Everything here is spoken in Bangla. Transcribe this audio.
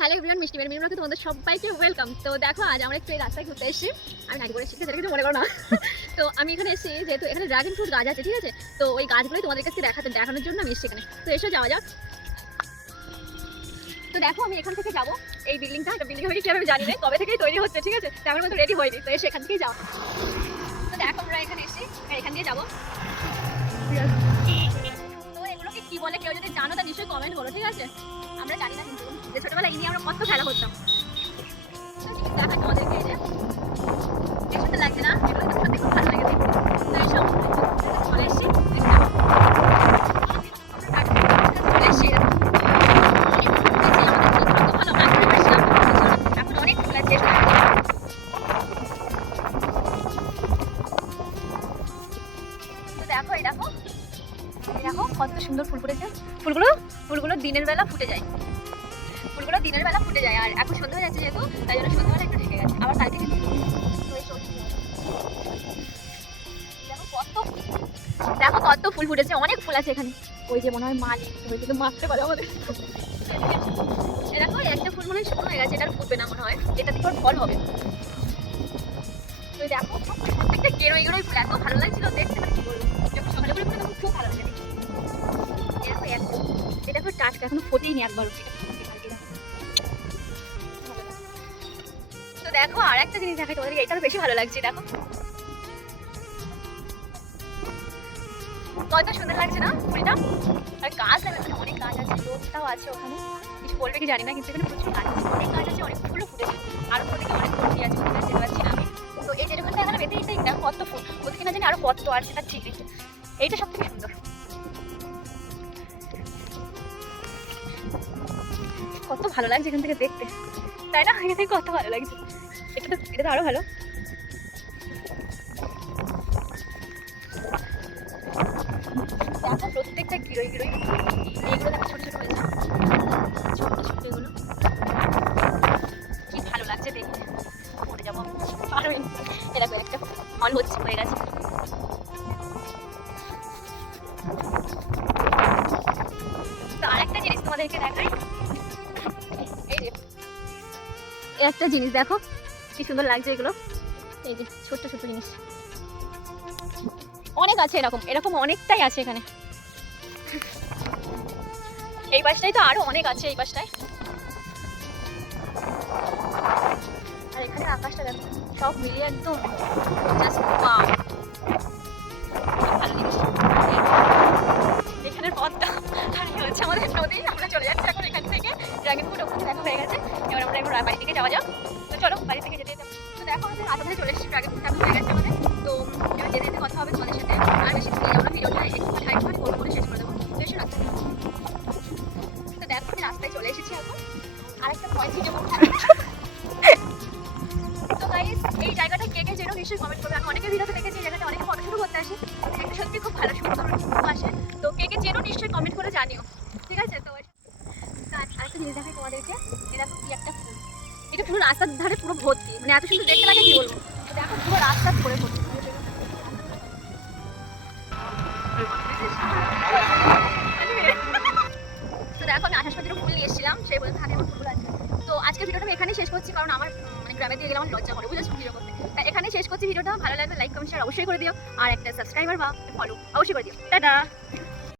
হ্যালো এভরিওয়ান, মিষ্টি মেয়ের মিনুরাকে তোমাদের সবাইকে ওয়েলকাম। তো দেখো আজ আমরা একটু এই রাস্তায় ঘুরতে এসেছি। আমি নাকি করে শিখে সেটা কিছু মনে করো না। তো আমি এখানে এসেছি যেহেতু এখানে ড্রাগন ফ্রুট গাছ আছে, ঠিক আছে? তো ওই গাছগুলোই তোমাদের কাছে দেখানোর জন্য আমি এসেছি এখানে। তো এসে যাওয়া যাক। তো দেখো আমি এখান থেকে যাবো এই বিল্ডিংটা, বিল্ডিং হয়নি কিভাবে জানি না, কবে থেকেই তৈরি হচ্ছে, ঠিক আছে? তো আমার মতো রেডি হয়নি, তো এসে এখান থেকেই যাও। তো দেখো আমরা এখানে এসেছি, এখান দিয়ে যাবো। তো এগুলোকে কি বলে কেউ যদি জানো তা নিশ্চয়ই কমেন্ট করো, ঠিক আছে? আমরা জানি না, কিন্তু ছোটবেলায় এই নিয়ে আমরা কত খেলা করতাম। দেখা তোমাদেরকে এই যে দেখতে লাগছে না, এগুলো সত্যি খুব ভালো লাগে দেখতে। তো এইসব চলে এসেছি, চলে এসেছি এখন অনেক ফুল আছে। তো দেখো এই দেখো দেখো কত সুন্দর ফুল ফুটেছে। ফুলগুলো দিনের বেলা ফুটে যায়, আর এখন সন্ধ্যা হয়ে যাচ্ছে যেহেতু, তাই জন্য সন্ধ্যাবেলা একটু ঢেকে গেছে। আবার কালকে দেখো কত ফুল ফুটেছে, অনেক ফুল আছে এখানে। ওই যে মনে হয় মালি কিন্তু মারতে পারে আমাদের। দেখো একটা ফুল মনে হয় শুকনো হয়ে গেছে, এটা ফুটবে না মনে হয়, এটা থেকে ফল হবে। তো দেখো প্রত্যেকটা গেরোই ফুল এত ভালো লাগছিল দেখতে, মানে কি বলবো, যখন সকালে করে তখন খুব ভালো লাগে। দেখো এটা খুব টাটকা, এখনো ফোটেইনি একবারও। তো দেখো আর একটা জিনিস দেখাই তোমাদেরকে, এটা বেশি ভালো লাগছে। দেখো কত সুন্দর লাগছে না ফুলটা। আর গাছ লাগানো, অনেক গাছ আছে, লোকটাও আছে ওখানে, কিছু বলবে কি জানি না, কিন্তু এখানে প্রচুর গাছ আছে, অনেক গাছ আছে, অনেক ফুলও ফুটেছে। আর ওদিকে অনেক ফুল আছে, ওদিকে যেতে পারছি না আমি। তো এই যে দোকানটা এখানে বেঁধে দিতে দেখো কত ফুল, ওদিকে না জানি আরো কত আছে, তার ঠিক নেই। এইটা সব থেকে সুন্দর, কত ভালো লাগছে এখান থেকে দেখতে, তাই না? এখান থেকে কত ভালো লাগছে, এটা তো আরো ভালো। দেখো প্রত্যেকটা গিরোই এইগুলো দেখো ছোট ছোট হয়েছে, ছোট এগুলো কি ভালো লাগছে দেখতে। পড়ে যাবো পারবে, এরকম একটা ফল হয়ে গেছে। তো আরেকটা জিনিস তোমাদেরকে দেখাই, এই যে একটা জিনিস দেখো কি সুন্দর লাগছে এগুলো, এই যে ছোট্ট জিনিস অনেক আছে, এরকম অনেকটাই আছে এখানে। এই পাশটাই তো আরো অনেক আছে, এই পাশটায়। আর এখানে আকাশটা দেখো, সব মিলিয়ে একদম জাস্ট ওয়াও, ভালো জিনিস। এখানের পথটা আর হচ্ছে আমাদের নদী, আমরা চলে যাচ্ছি এখন এখান থেকে। ড্রাগন ফ্রুট ওখানে দেখা হয়ে গেছে, এবার আমরা একবার বাড়ি থেকে যাওয়া যাক। তো চলো বাড়ি থেকে যেতে যাবো। তো দেখো আমাদের রাত ধরে চলে এসেছি, ড্রাগন ফ্রুট হয়ে গেছে আমাদের। তো এবার যেতে কথা হবে তোমাদের সাথে, আর বেশি নিয়ে যাবো না, ভিডিওটা একটুখানি করে শেষ করে দেবো। তো এসে রাখতে। তো দেখো আমি রাস্তায় চলে এসেছি এখন, আরেকটা পয়েন্ট থেকে তো গাইস এই জায়গাটা কে কে যেন নিশ্চয়ই কমেন্ট করবে। আমি অনেকের ভিডিওতে দেখেছি এই জায়গাটা অনেকে ফটো শুরু করতে আসে, একটা সত্যি খুব ভালো সুন্দর আসে। তো কে কে যেন নিশ্চয়ই কমেন্ট করে জানিও, ঠিক আছে? তো আরেকটা জিনিস দেখাই তোমাদেরকে, এটা কি একটা ফুল, এটা পুরো রাস্তার ধারে পুরো ভর্তি, মানে এত সুন্দর দেখতে লাগে কি বলবো। দেখো পুরো রাস্তার ধরে ভর্তি। তো দেখো আমি আঠাশ পাতিরও ফুল নিয়ে এসেছিলাম, সেই বলে হাতে আমার ফুল আছে। তো আজকের ভিডিওটা আমি এখানেই শেষ করছি, কারণ আমার মানে গ্রামে দিয়ে গেলে আমার লজ্জা করে, বুঝেছো ভিডিও করতে। তাই এখানেই শেষ করছি ভিডিওটা। ভালো লাগলে লাইক কমেন্ট শেয়ার অবশ্যই করে দিও, আর একটা সাবস্ক্রাইবার বা ফলো অবশ্যই করে দিও। টাটা।